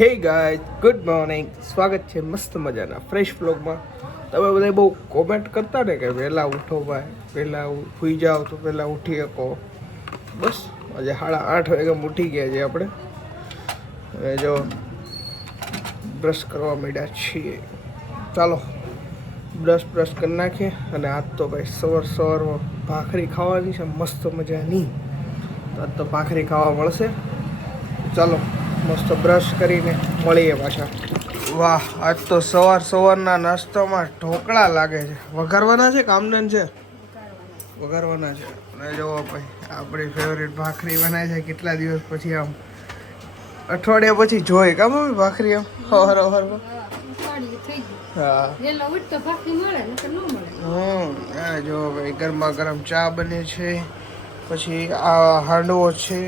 Hey guys good morning, સ્વાગત છે મસ્ત મજાના ફ્રેશ વ્લોગમાં. તમે બધા બહુ કોમેન્ટ કરતા ને કે વહેલા ઉઠો ભાઈ, વહેલા સૂઈ જાઓ તો વહેલા ઉઠી શકો. બસ આજે 8:30 વાગે ઉઠી ગયા છે આપણે. હવે જો બ્રશ કરવા માંડ્યા છીએ. ચાલો બ્રશ કરી નાખીએ. અને આજ તો ભાઈ સવારમાં ભાખરી ખાવાની છે મસ્ત મજાની. તો આજ તો ભાખરી ખાવા મળશે. ચાલો મસ્ત બ્રશ કરીને મળીએ પાછા. વાહ, આજ તો સવારના નાસ્તામાં ઢોકળા લાગે છે. વઘારવાના છે કામદાન છે? વઘારવાના છે. અને જુઓ ભાઈ આપણી ફેવરેટ ભાખરી બનાવે છે. કેટલા દિવસ પછી, આમ અઠવાડિયા પછી જોઈ કામ મમ્મી ભાખરી આમ સવારમાં. હા જો ભાઈ ગરમા ગરમ ચા બને છે. પછી આ હાંડવો છે,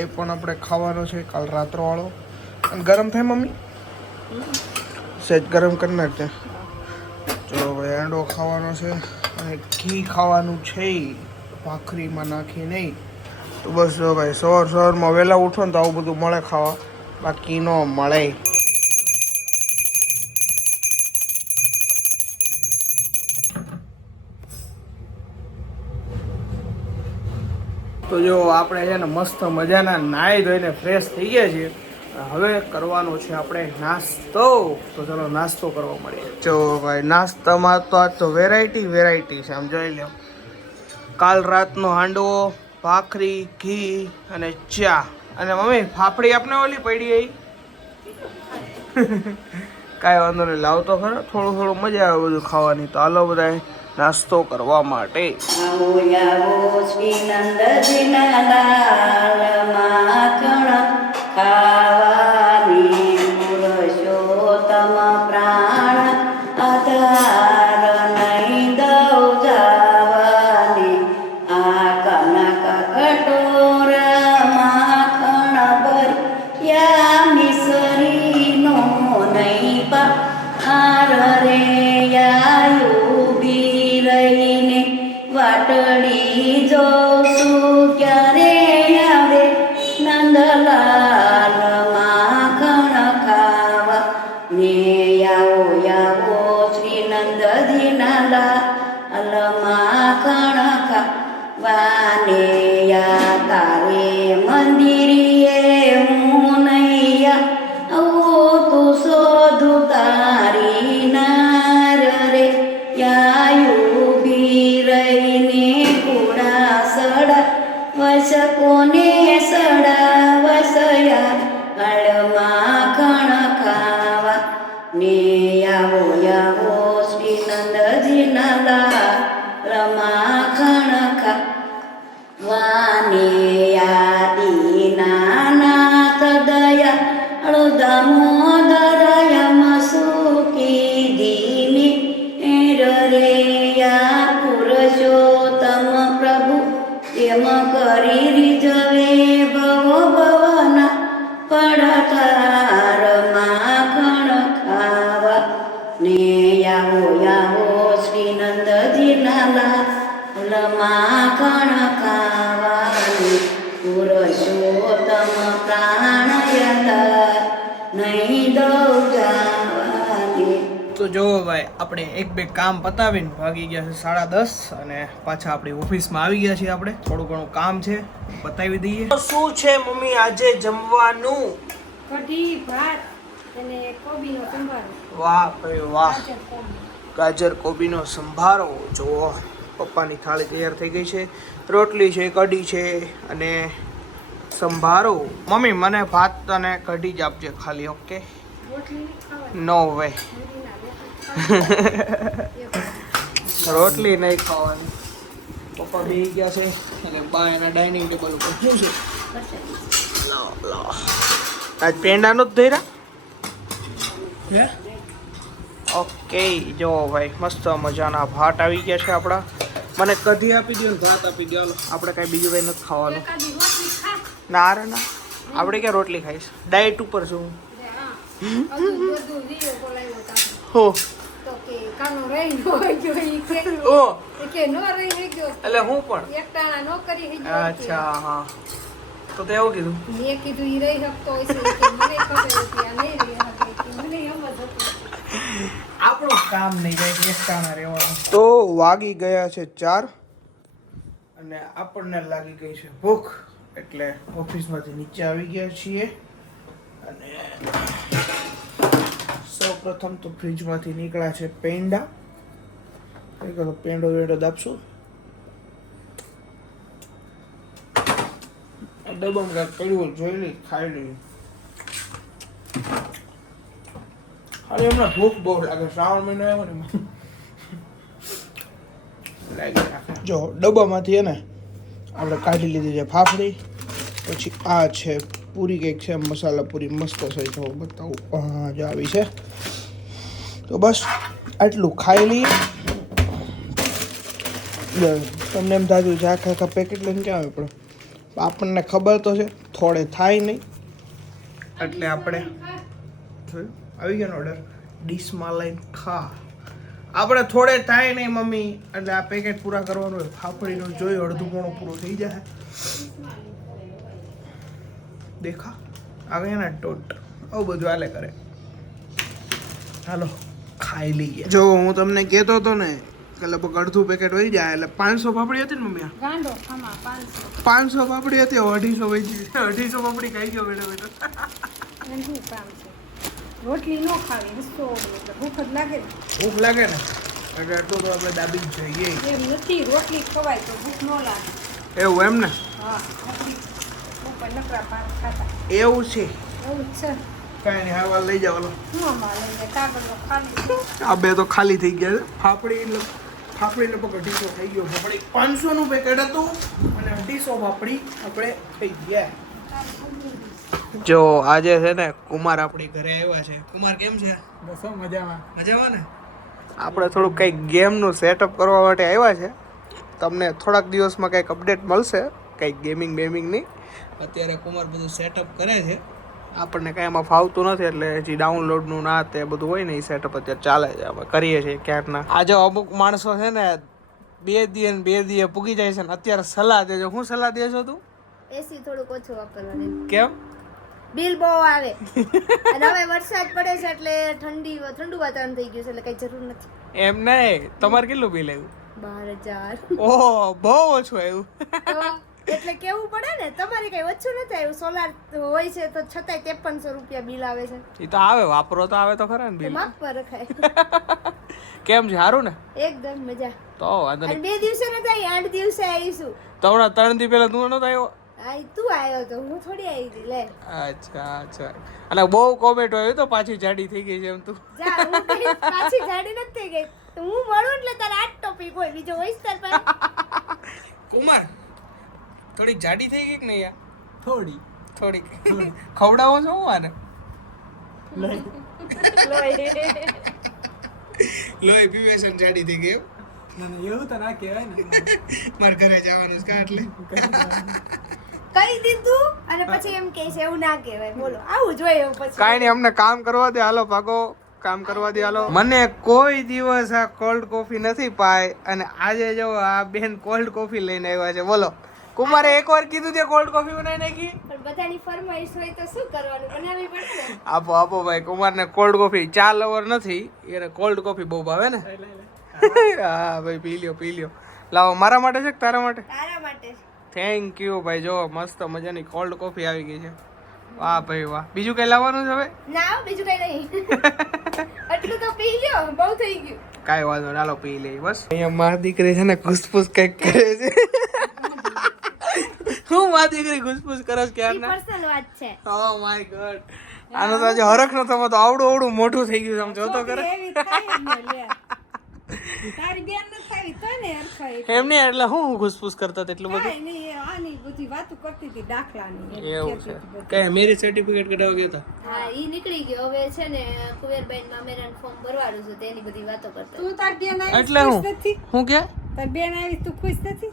એ પણ આપણે ખાવાનો છે કાલ રાત્રવાળો. ગરમ થાય મમ્મી? સહેજ ગરમ કરી નાખજે. ચલો ભાઈ હાંડવો ખાવાનો છે અને ઘી ખાવાનું છે, ભાખરીમાં નાખી નહીં. તો બસ જો ભાઈ સવારમાં વહેલા ઉઠો ને તો આવું બધું મળે ખાવા, બાકી ન મળે. તો જો આપણે છે ને મસ્ત મજાના નાહી ધોઈને ફ્રેશ થઈ ગયા છીએ. હવે કરવાનો છે આપણે નાસ્તો. તો ચલો નાસ્તો કરવા મળીએ. જો ભાઈ નાસ્તામાં તો આજ તો વેરાયટી છે. આમ જોઈ લો, કાલ રાતનો હાંડવો, ભાખરી, ઘી અને ચા. અને મમ્મી ફાફડી આપને ઓલી પડી આવી. કાંઈ વાંધો નહીં, લાવતો ખરો. થોડું મજા આવે બધું ખાવાની. તો હાલો બધા નાસ્તો કરવા માટે. આવો શ્રી નંદજીના લાલ માખણ ખાવાની, પુરુષોત્તમ પ્રાણ આધાર નહીં દઉં જવાની. આ કનક કટોર માખણ ભર્યા મિસરીનો નહીં પાર રે. વાટડી જોઉં છું ક્યારે આવે નંદલાલ માખણ ખાવા. ને આવો શ્રી નંદજીના લાલ માખણ ખાવાને. તારે મંદિરે હું નહીં આવું, તું શોધું તારી નાર રે. વસ કોને સડાવસયા અળ માખણ ખાવા. ને આવો શ્રી નંદજીના લાલ માખણ ખાવાને. આદિના નાથ દયા દામોદર યમ સુખી ધીમે રે. પુરુષોત્તમ પ્રભુ એમ કરી રીઝવે ભવના પડકાર માખણ ખાવા. ને આવો શ્રી નંદજીના લાલ માખણ ખાવાની, પુરુષોત્તમ પ્રાણ નહીં દઉં જવાની. તો જો ભાઈ આપણે એક બે કામ પતાવીને ભાગી ગયા છે 10:30 અને પાછા આપણી ઓફિસમાં આવી ગયા છીએ. આપણે થોડું ઘણું કામ છે, બતાવી દઈએ. શું છે મમ્મી આજે જમવાનું? કઢી, ભાત અને કોબીનો સંભારો. વાહ ભાઈ વાહ, ગાજર કોબીનો સંભારો. જો પપ્પાની થાળી તૈયાર થઈ ગઈ છે. રોટલી છે, કઢી છે અને સંભારો. મમ્મી મને ભાત અને કઢી જ આપજે ખાલી. ઓકે? નો વે. રોટલી નહીં ખાવાની. પપ્પા બેસી ગયા છે અને બા એના ડાઇનિંગ ટેબલ ઉપર. શું છે? આજ પેંડાનો જ ધર્યા હે? ઓકે. જો ભાઈ મસ્ત મજાના ભાત આવી ગયા છે આપણા. મને કઢી આપી દો ને ભાત આપી દો. આપણે કાંઈ બીજું કંઈ નથી ખાવાનું. ના રે ના, આપણે ક્યાં રોટલી ખાઈશ? ડાયટ ઉપર છું હો. એટલે હું પણ. અચ્છા હા. તો તે એવું કીધું મેં કીધું ઈ રહી શકતો હોય છે કે મને ખબર હતી આ નહીં રહી શકે કે મને એમ જ હતું. આપણું કામ નહીં જાય એકટાણા રહેવાનું. તો વાગી ગયા છે 4 અને આપણને લાગી ગઈ છે ભૂખ એટલે ઓફિસમાંથી નીચે આવી ગયા છીએ અને સૌપ્રથમ તો ફ્રીજમાંથી નીકળ્યા છે પેંડા. પેંડો વેડો દાબશું. ડબ્બામાં કાંઈક પડ્યું જોઈ લઈ ખાઈ લઈ. અરે હમણાં ભૂખ બહુ લાગે. શ્રાવણ મહિનો આવ્યો ને લાગી રાખે. જો ડબ્બામાંથી ને આપણે કાઢી લીધી છે ફાફડી. પછી આ છે પૂરી કંઈક છે મસાલા પૂરી મસ્ત છે. તો બતાવું હા જો આવી છે. તો બસ આટલું ખાઈ લઈએ. તમને એમ થતું છે આખા પેકેટ લઈને ક્યાં આવે પણ આપણને ખબર તો છે થોડે થાય નહીં એટલે આપણે આવી ગયો ઓર્ડર ડીશમાં લઈને ખા. આપણે થોડે થાય નહીં મમ્મી એટલે આ પેકેટ પૂરા કરવાનું હોય. ફાફડીનું જોઈ અડધું પોણું પૂરું થઈ જાય. દેખા આવે ને ટોટ આવું બધું હાલે કરે. હાલો ખાઈ લઈએ. જો હું તમને કહેતો હતો ને કે લગભગ અડધું પેકેટ વહી જાય એટલે 500 ફાફડી હતી ને મમ્મી. ગાંડો ખામાં 500 500 ફાફડી હતી 250 વહી 250 ફાફડી ખાઈ ગયો બેઠો બેઠો. એમ શું કામ છે? રોટલી ન ખાવી રસ્તો એટલે ભૂખ જ લાગે ને. ભૂખ લાગે ને એટલે એટલું તો આપણે દાબી જ જોઈએ. એમ નથી રોટલી ખવાય તો ભૂખ ન લાગે. એવું એમ ને? હા રોટલી ઉપર નકરા ભાત ખાતા એવું છે એવું જ છે. કાંઈ નહીં હાલ લઈ જાવ. હું આમાં લઈને કાગળનો ખાલી આ બે તો ખાલી થઈ ગયા છે. ફાફડી લગભગ 250 થઈ ગયો. ફાફડી 500 નું પેકેટ હતું અને 250 ફાફડી આપણે થઈ ગયા. જો આજે છે ને કુમાર આપણી ઘરે આવ્યા છે. કુમાર કેમ છે? બસ મજામાં. મજામાં ને? આપણે થોડુંક કંઈક ગેમનું સેટઅપ કરવા માટે આવ્યા છે. તમને થોડાક દિવસમાં કંઈક અપડેટ મળશે કંઈક બેમિંગની. અત્યારે કુમાર બધું સેટઅપ કરે છે. આપણને કાંઈ એમાં ફાવતું નથી એટલે હજી ડાઉનલોડનું ના તે બધું હોય ને એ સેટઅપ અત્યારે ચાલે છે. અમે કરીએ છીએ ક્યારના. આજે અમુક માણસો છે ને 2 દીએ પૂગી જાય છે ને અત્યારે સલાહ દેજો. શું સલાહ દેશો તું? એસી થોડુંક ઓછું વાપરવાનું. કેમ? બિલ બહુ આવે અને હવે વરસાદ પડે છે એટલે ઠંડુ વાતાવરણ થઈ ગયું છે એટલે કઈ જરૂર નથી. એમ નહીં. તમારે કેટલું બિલ આવ્યું? 12,000. ઓહો બહુ ઓછું આવ્યું. એટલે કેવું પડે ને તમારે કઈ ઓછું નથી આવ્યું. સોલાર હોય છે તો છતાંય 5300 રૂપિયા બિલ આવે છે. એ તો આવે વાપરો તો આવે તો ખરા ને તો બિલ. માફ પર રખાય. કેમ છે? સારું ને? એકદમ મજા. તો વાંધો અને નહીં. 2 દિવસે નથી આવી 8 દિવસે આવીશું. તો હમણાં 3 દી પહેલા તું નતો આવ્યો? આ તું આવ્યો તો હું થોડી આવી હતી લે. અચ્છા અને બહુ કોમેન્ટ હોય તો પાછી જાડી થઈ ગઈ છે એમ તું. જા હું કઈ પાછી જાડી નથી થઈ ગઈ. તો હું મળું એટલે તારા આ ટોપિક હોય બીજો હોય તાર પાસે. કુમાર થોડીક જાડી થઈ ગઈ કે નહીં યાર? થોડીક ખવડાવો છો હું આને? લોહી પીવે છે જાડી થઈ ગઈ. એવું તો ના કહેવાય ને. મારે ઘરે જવાનું છે એટલે કહી દીધું અને પછી એમ કહે છે એવું ના કહેવાય. બોલો આવું જોઈએ એવું પછી. કાંઈ નહીં અમને કામ કરવા દે. હાલો ભાગો કામ કરવા દે. હાલો. મને કોઈ દિવસ આ કોલ્ડ કોફી નથી પાય અને આજે જો આ બેન કોલ્ડ કોફી લઈને આવ્યા છે. બોલો કુમારે એકવાર કીધું તે કોલ્ડ કોફી બનાવી નાખી. પણ બધાની ફરમાઈશ હોય તો શું કરવાનું બનાવવી પડે ને. આપો ભાઈ. કુમારને કોલ્ડ કોફી ચા લવર નથી એને કોલ્ડ કોફી બહુ ભાવે ને. હા ભાઈ પી લ્યો. લાવો મારા માટે છે કે તારા માટે? તારા માટે. થેન્ક યુ ભાઈ. જો મસ્ત મજાની કોલ્ડ કોફી આવી ગઈ છે. વાહ ભાઈ વાહ. બીજું કઈ લાવવાનું છે હવે? ના બીજું કઈ નહીં. આટલું તો પી લ્યો બહુ થઈ ગયું. કાંઈ વાંધો ના. હાલો પી લઈ બસ. અહીંયા મારી દીકરી છે ને ઘૂસપૂસ કંઈક કરે છે. હું મારી દીકરી ઘૂસપૂસ કરે છે ક્યારના. પર્સનલ વાત છે. Oh my God. આનો તો આજે હરખ ન થતો તો આવડું મોટું થઈ ગયું. આમ જોતો કરે. એવી થાય જ ને લે. તારી બેન ન થાવી તો ને હરખાઈ. એમ નહીં એટલે હું ઘૂસપૂસ કરતા હતા એટલું બધું. કાંઈ નહીં આની બધી વાતો કરતી હતી દાખલાની. એવું છે. કઈ મેરેજ સર્ટિફિકેટ કઢાવવા ગયા હતા? હા ઈ નીકળી ગયો. હવે છે ને કુવેરબાઈ મામેરાનું ફોર્મ ભરવાનું છે તેની બધી વાતો કરતા. તું તાર બેન આવી એટલે હું નથી હું કે તાર બેન આવી તું ખુશ નથી?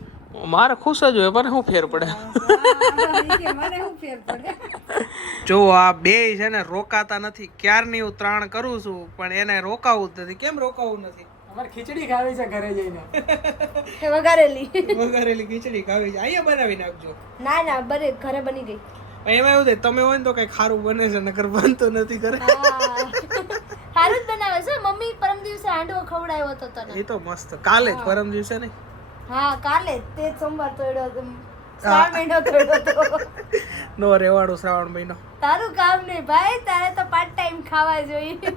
મારે ખુશ જ હોય પણ શું ફેર પડે. મને શું ફેર પડે? જો આ બે છે ને રોકાતા નથી. ક્યારની હું ત્રાણ કરું છું પણ એને રોકાવું જ નથી. કેમ રોકાવું નથી? અમારે ખીચડી ખાવી છે ઘરે જઈને. કે વઘારેલી વઘારેલી ખીચડી ખાવી છે અહીંયા બનાવી નાખજો. ના ઘરે બની ગઈ. પણ એમાં એવું થાય તમે હોય ને તો કઈ ખારું બને છે નકર બનતું નથી કરે. સારું જ બનાવે છે મમ્મી. પરમ દિવસે હાંડવો ખવડાવ્યો હતો તને. એ તો મસ્ત કાલે જ પરમ દિવસે નહીં. હા કાલે તે સોમવાર તોડ્યો હતો. શ્રાવણ મહિનો તોડ્યો હતો. નો રેવાડો શ્રાવણ મહિનો. તારું કામ નહીં ભાઈ, તારે તો પાર્ટ ટાઈમ ખાવા જોઈએ.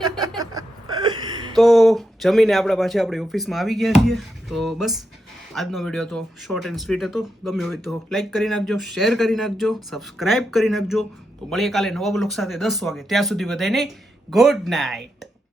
તો જમીને આપણે પાછી આપણી ઓફિસમાં આવી ગયા છીએ. તો બસ આજનો વિડીયો તો શોર્ટ એન્ડ સ્વીટ હતો. ગમ્યો હોય તો લાઈક કરી નાખજો, શેર કરી નાખજો, સબસ્ક્રાઇબ કરી નાખજો. તો મળીએ કાલે નવા બ્લોગ સાથે 10 વાગે. ત્યાં સુધી બધાને ગુડ નાઇટ.